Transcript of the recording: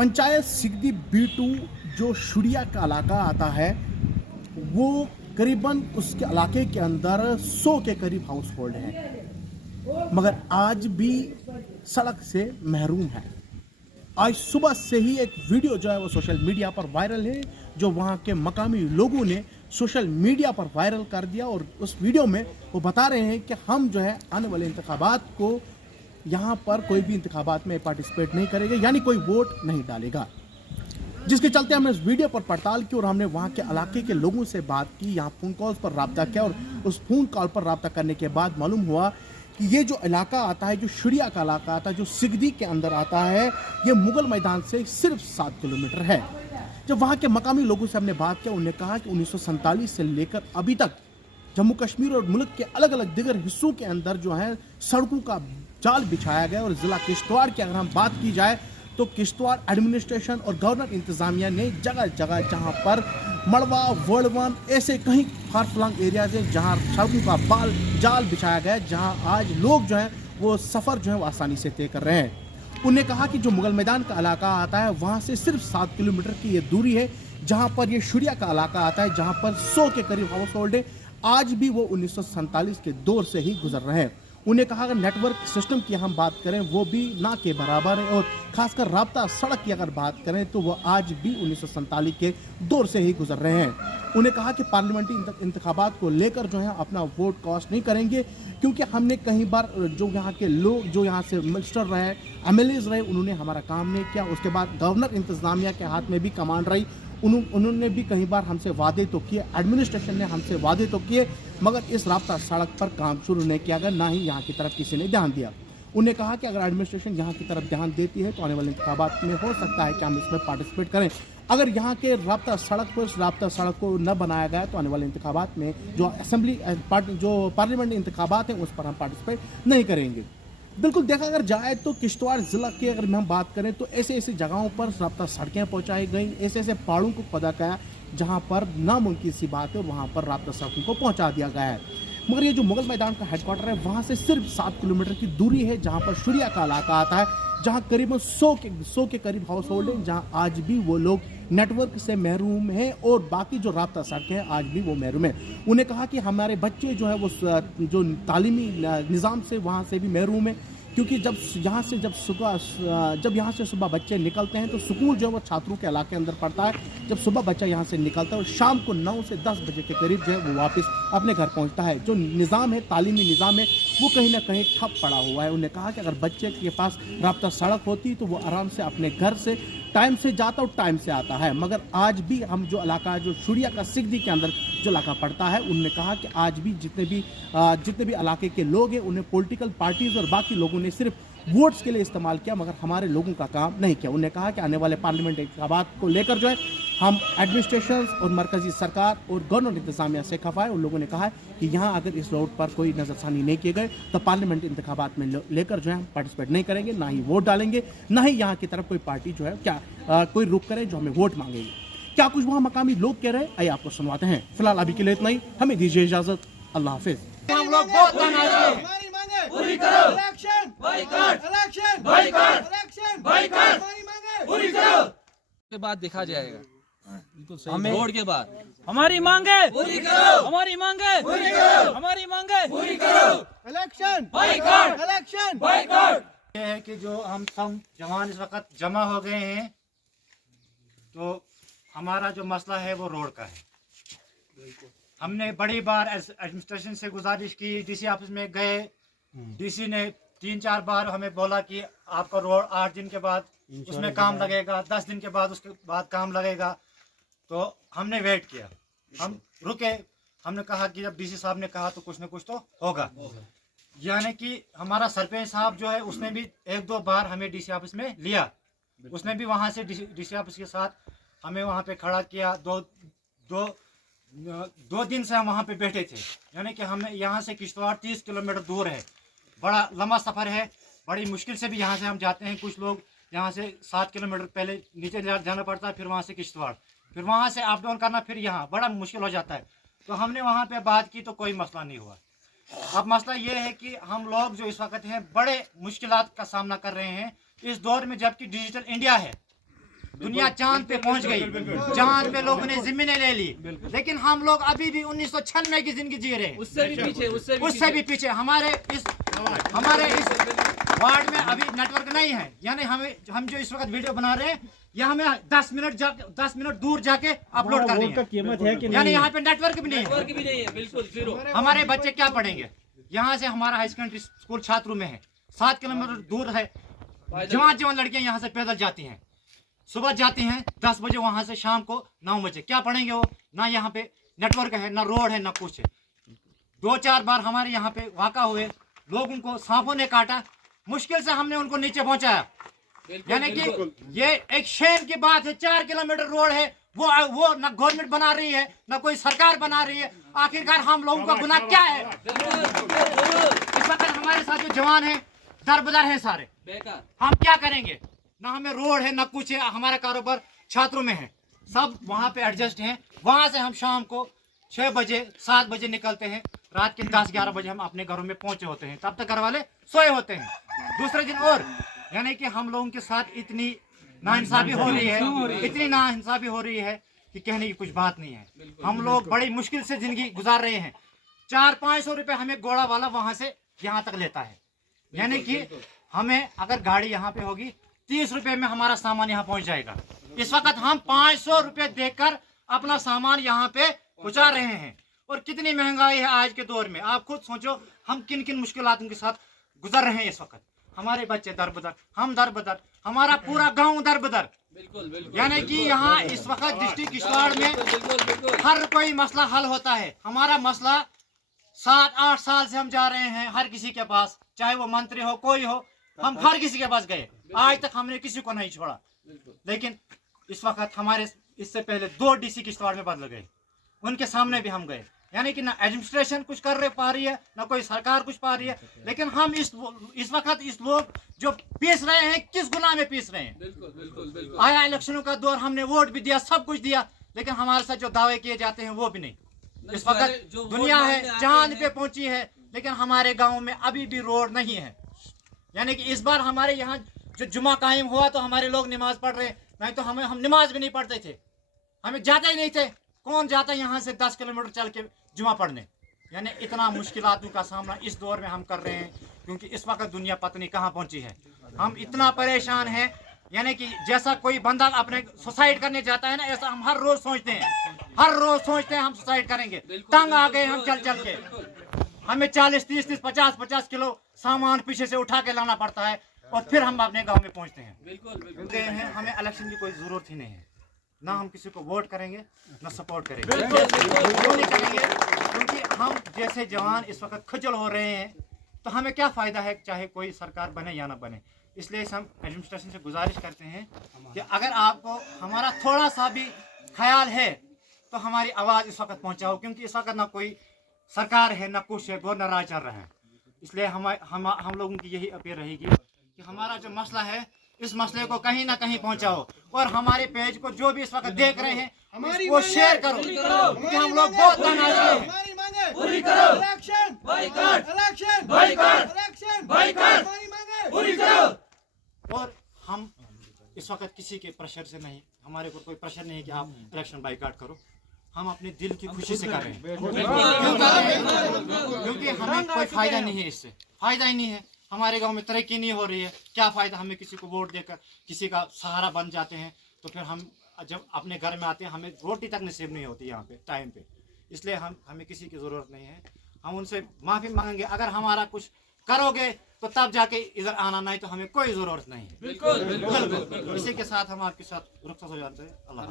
Panchayat सिगदी B2 जो शुरिया का इलाका आता है, वो करीबन उसके इलाके के अंदर 100 के करीब हाउस होल्ड हैं, मगर आज भी सड़क से महरूम है। आज सुबह से ही एक वीडियो जो है वो सोशल मीडिया पर वायरल है, जो वहाँ के मकामी लोगों ने सोशल मीडिया पर वायरल कर दिया। और उस वीडियो में वो बता रहे हैं कि हम जो है आने वाले इंतखाबात को यहाँ पर कोई भी इंतखाबात में पार्टिसिपेट नहीं करेंगे, यानी कोई वोट नहीं डालेगा। जिसके चलते हमने इस वीडियो पर पड़ताल की और हमने वहाँ के इलाके के लोगों से बात की, यहाँ फ़ोन कॉल्स पर रब्ता किया और उस फ़ोन कॉल पर रब्ता करने के बाद मालूम हुआ कि ये जो इलाका आता है, जो शुरिया का इलाका आता है, जो सिगदी के अंदर आता है, ये मुगल मैदान से सिर्फ 7 किलोमीटर है। जब वहाँ के मकामी लोगों से हमने बात किया, उन्होंने कहा कि 1947 से लेकर अभी तक जम्मू कश्मीर और मुल्क के अलग अलग दिगर हिस्सों के अंदर जो है सड़कों का जाल बिछाया गया। और ज़िला किश्तवाड़ की अगर हम बात की जाए तो किश्तवाड़ एडमिनिस्ट्रेशन और गवर्नर इंतज़ामिया ने जगह जगह जहाँ पर मड़वा वर्डवन ऐसे कहीं फार फ्लंग एरियाज हैं जहाँ सड़कों का जाल बिछाया गया है, जहाँ आज लोग जो हैं वो सफ़र जो है वो आसानी से तय कर रहे हैं। उन्होंने कहा कि जो मुगल मैदान का इलाका आता है वहाँ से सिर्फ 7 किलोमीटर की ये दूरी है, जहाँ पर ये शुरिया का इलाका आता है, जहाँ पर 100 के करीब हाउस होल्ड है। आज भी वो 1947 के दौर से ही गुजर रहे हैं। उन्हें कहा अगर नेटवर्क सिस्टम की हम बात करें वो भी ना के बराबर है, और खासकर राब्ता सड़क की अगर बात करें तो वो आज भी 1947 के दौर से ही गुजर रहे हैं। उन्हें कहा कि पार्लियामेंट्री इंतखाबात को लेकर जो है अपना वोट कास्ट नहीं करेंगे, क्योंकि हमने कई बार जो यहाँ के लोग जो यहाँ से मिनिस्टर रहे, MLAs रहे, उन्होंने हमारा काम नहीं किया। उसके बाद गवर्नर इंतज़ामिया के हाथ में भी कमांड रही, उन्होंने भी कई बार हमसे वादे तो किए, एडमिनिस्ट्रेशन ने हमसे वादे तो किए, मगर इस राब्ता सड़क पर काम शुरू नहीं किया गया, ना ही यहाँ की तरफ किसी ने ध्यान दिया। उन्हें कहा कि अगर एडमिनिस्ट्रेशन यहाँ की तरफ ध्यान देती है तो आने वाले इंतखाबात में हो सकता है कि हम इसमें पार्टिसिपेट करें। अगर यहाँ के राब्ता सड़क पर राब्ता सड़क को न बनाया गया तो आने वाले इंतखाबात में जो पार्लियामेंट इंतखाबात हैं उस पर हम पार्टिसिपेट नहीं करेंगे। बिल्कुल देखा अगर जाए तो किश्तवाड़ ज़िला की अगर हम बात करें तो ऐसे ऐसे जगहों पर राब्ता सड़कें पहुंचाई गई, ऐसे ऐसे पहाड़ों को खोदा गया जहां पर नामुमकिन सी बात है और वहां पर राब्ता सड़कों को पहुंचा दिया गया है। मगर ये जो मुगल मैदान का हेडक्वार्टर है वहां से सिर्फ 7 किलोमीटर की दूरी है, जहां पर शुरिया का इलाका आता है, जहां करीबन 100 के करीब हाउस होल्ड है, जहां आज भी वो लोग नेटवर्क से महरूम हैं और बाकी जो राब्ता सड़कें हैं आज भी वो महरूम है। उन्हें कहा कि हमारे बच्चे जो है वो जो तालीमी निज़ाम से वहाँ से भी महरूम है, क्योंकि जब यहाँ से सुबह बच्चे निकलते हैं तो स्कूल जो है वो छात्रों के इलाके अंदर पड़ता है। जब सुबह बच्चा यहाँ से निकलता है और शाम को 9 से 10 बजे के करीब जो है वो वापस अपने घर पहुँचता है। जो निज़ाम है, तालीमी निज़ाम है, वो कहीं ना कहीं ठप पड़ा हुआ है। उन्हें कहा कि अगर बच्चे के पास राब्ता सड़क होती तो वो आराम से अपने घर से टाइम से जाता और टाइम से आता है। मगर आज भी हम जो इलाका जो शुरिया का सिगदी के अंदर जो इलाका पड़ता है, उन्होंने कहा कि आज भी जितने भी इलाके के लोग हैं उन्हें पॉलिटिकल पार्टीज और बाकी लोगों ने सिर्फ वोट्स के लिए इस्तेमाल किया, मगर हमारे लोगों का काम नहीं किया। उन्होंने कहा कि आने वाले पार्लियामेंट इंतखाबात को लेकर जो है हम एडमिनिस्ट्रेशन और मरकजी सरकार और गवर्नर इंतजामिया से खफा है। उन लोगों ने कहा है कि यहाँ अगर इस रोड पर कोई नज़रसानी नहीं किए गए तो पार्लियामेंट इंतखाबात में लेकर जो है हम पार्टिसिपेट नहीं करेंगे, ना ही वोट डालेंगे, ना ही यहाँ की तरफ कोई पार्टी जो है कोई रुख करे जो हमें वोट मांगेगी। क्या कुछ वहाँ मकामी लोग कह रहे हैं, आइए आपको सुनवाते हैं। फिलहाल अभी के लिए इतना ही, हमें दीजिए इजाजत, अल्लाह हाफिज। हम लोग बहुत पूरी करो, election boycott, election boycott, election boycott, पूरी करो के बाद देखा जाएगा। हमें रोड के बाद हमारी मांगे पूरी करो, हमारी मांगे पूरी करो, हमारी मांगे पूरी करो, इलेक्शन बॉयकॉट, इलेक्शन बॉयकॉट। ये है कि जो हम सब जवान इस वक्त जमा हो गए हैं, तो हमारा जो मसला है वो रोड का है। हमने बड़ी बार एडमिनिस्ट्रेशन से गुजारिश की, DC ऑफिस में गए, DC ने 3-4 बार हमें बोला कि आपका रोड 8 दिन के बाद उसमें काम लगेगा, 10 दिन के बाद उसके बाद काम लगेगा। तो हमने वेट किया, हम रुके, हमने कहा कि जब DC साहब ने कहा तो कुछ ना कुछ तो होगा। यानी कि हमारा सरपंच साहब जो है उसने भी 1-2 बार हमें DC ऑफिस में लिया, उसने भी वहाँ से DC ऑफिस के साथ हमें वहाँ पे खड़ा किया। दो दिन से हम वहाँ पे बैठे थे। यानी कि हमें यहाँ से किश्तवाड़ 30 किलोमीटर दूर है, बड़ा लंबा सफ़र है, बड़ी मुश्किल से भी यहाँ से हम जाते हैं। कुछ लोग यहाँ से 7 किलोमीटर पहले नीचे जाना पड़ता है, फिर वहाँ से किश्तवाड़, फिर वहाँ से अप डाउन करना, फिर यहाँ बड़ा मुश्किल हो जाता है। तो हमने वहाँ पे बात की तो कोई मसला नहीं हुआ। अब मसला ये है कि हम लोग जो इस वक्त हैं बड़े मुश्किलात का सामना कर रहे हैं इस दौर में, जबकि डिजिटल इंडिया है, दुनिया चांद पे पहुंच गई, चांद पे लोगों ने जमीनें ले ली, लेकिन हम लोग अभी भी 1996 की जिंदगी जी रहे हैं। उससे भी पीछे हमारे इस वार्ड में अभी नेटवर्क नहीं है। यानी हम जो इस वक्त वीडियो बना रहे हैं, यह हमें 10 मिनट दूर जाके अपलोड करनी है। कीमत है कि यानी यहाँ पे नेटवर्क भी नहीं है। बिल्कुल जीरो। हमारे बच्चे क्या पढ़ेंगे? यहाँ से हमारा हाई सेकेंडरी स्कूल छात्रों में है, 7 किलोमीटर दूर है। जवान लड़कियां यहाँ से पैदल जाती हैं, सुबह जाती हैं 10 बजे, वहां से शाम को 9 बजे। क्या पढ़ेंगे वो? ना यहाँ पे नेटवर्क है, ना रोड है, ना कुछ है। 2-4 बार हमारे यहाँ पे वाक़ा हुए, लोगों को सांपों ने काटा, मुश्किल से हमने उनको नीचे पहुंचाया। यानी कि ये एक शेम की बात है, 4 किलोमीटर रोड है, वो ना गवर्नमेंट बना रही है, ना कोई सरकार बना रही है। आखिरकार हम लोगों का गुनाह क्या है? इस वक्त हमारे साथ जो जवान है दरबदर है सारे, हम क्या करेंगे? ना हमें रोड है, ना कुछ है। हमारा कारोबार छात्रों में है, सब वहाँ पे एडजस्ट हैं। वहाँ से हम शाम को 6 बजे 7 बजे निकलते हैं, रात के 10-11 बजे हम अपने घरों में पहुंचे होते हैं, तब तक घर वाले सोए होते हैं। दूसरे दिन और यानी कि हम लोगों के साथ इतनी नाइंसाफी हो रही है, इतनी नाइंसाफी हो रही है कि कहने की कुछ बात नहीं है। हम लोग बड़ी मुश्किल से जिंदगी गुजार रहे हैं। 400-500 रुपये हमें घोड़ा वाला वहाँ से यहाँ तक लेता है। यानी कि हमें अगर गाड़ी यहाँ पे होगी 30 रुपये में हमारा सामान यहाँ पहुँच जाएगा। इस वक्त हम 500 रुपये देकर अपना सामान यहाँ पे पहुँचा रहे हैं। और कितनी महंगाई है आज के दौर में, आप खुद सोचो हम किन किन मुश्किलातों के साथ गुजर रहे हैं इस वक्त। हमारे बच्चे दरबदर, हम दरबदर, हमारा पूरा गांव दरबदर। यानी कि यहाँ इस वक्त डिस्ट्रिक्ट किश्तवाड़ में हर कोई मसला हल होता है। हमारा मसला 7-8 साल से हम जा रहे हैं हर किसी के पास, चाहे वो मंत्री हो, कोई हो, हम हर किसी के पास गए, आज तक हमने किसी को नहीं छोड़ा। लेकिन इस वक्त हमारे इससे पहले 2 DC किश्तवाड़ में बदल गए, उनके सामने भी हम गए। यानी कि ना एडमिनिस्ट्रेशन कुछ कर पा रही है, ना कोई सरकार कुछ पा रही है। लेकिन हम इस वक्त इस लोग जो पीस रहे हैं, किस गुनाह में पीस रहे हैं? आया इलेक्शनों का दौर, हमने वोट भी दिया, सब कुछ दिया, लेकिन हमारे साथ जो दावे किए जाते हैं वो भी नहीं। इस वक्त दुनिया है चांद पे पहुंची है, लेकिन हमारे गाँव में अभी भी रोड नहीं है। यानी कि इस बार हमारे यहाँ जो जुमा कायम हुआ तो हमारे लोग नमाज पढ़ रहे, नहीं तो हम नमाज भी नहीं पढ़ते थे, हमें जाते ही नहीं थे। कौन जाता है यहाँ से 10 किलोमीटर चल के जुमा पढ़ने? यानी इतना मुश्किलातों का सामना इस दौर में हम कर रहे हैं, क्योंकि इस वक्त दुनिया पता नहीं कहाँ पहुँची है। हम इतना परेशान हैं, यानी कि जैसा कोई बंदा अपने सुसाइड करने जाता है ना, ऐसा हम हर रोज सोचते हैं हम सुसाइड करेंगे। तंग आ गए हम चल के, हमें 40-30, 50-50 किलो सामान पीछे से उठा के लाना पड़ता है, और फिर हम अपने गाँव में पहुँचते हैं। हमें इलेक्शन की कोई जरूरत ही नहीं है, ना हम किसी को वोट करेंगे, ना सपोर्ट करेंगे। क्यों नहीं करेंगे? क्योंकि हम जैसे जवान इस वक्त खजल हो रहे हैं, तो हमें क्या फ़ायदा है चाहे कोई सरकार बने या ना बने। इसलिए हम एडमिनिस्ट्रेशन से गुजारिश करते हैं कि अगर आपको हमारा थोड़ा सा भी ख्याल है तो हमारी आवाज़ इस वक्त पहुँचाओ, क्योंकि इस वक्त ना कोई सरकार है, ना कुछ है, गवर्नर राज चल रहा है। इसलिए हम लोगों की यही अपील रहेगी कि हमारा जो मसला है, इस मसले को कहीं ना कहीं पहुंचाओ, और हमारे पेज को जो भी इस वक्त देख रहे हैं वो शेयर करो, क्योंकि हम लोग बहुत तनाज़ हैं। हमारी मांगे पूरी करो, election boycott, election boycott, election boycott, हमारी मांगे पूरी करो। और हम इस वक्त किसी के प्रेशर से नहीं, हमारे ऊपर कोई प्रेशर नहीं है कि आप इलेक्शन बाइकआउट करो, हम अपने दिल की खुशी से कर रहे हैं, क्योंकि हमें कोई फायदा नहीं है, इससे फायदा ही नहीं है। हमारे गांव में तरक्की नहीं हो रही है, क्या फ़ायदा? हमें किसी को वोट देकर किसी का सहारा बन जाते हैं, तो फिर हम जब अपने घर में आते हैं हमें रोटी तक नसीब नहीं होती यहाँ पे टाइम पे। इसलिए हमें किसी की ज़रूरत नहीं है, हम उनसे माफ़ी मांगेंगे। अगर हमारा कुछ करोगे तो तब जाके इधर आना, नहीं तो हमें कोई ज़रूरत नहीं है। बिल्कुल। इसी के साथ हम आपके साथ रुखसत हो जाते हैं। अल्लाह।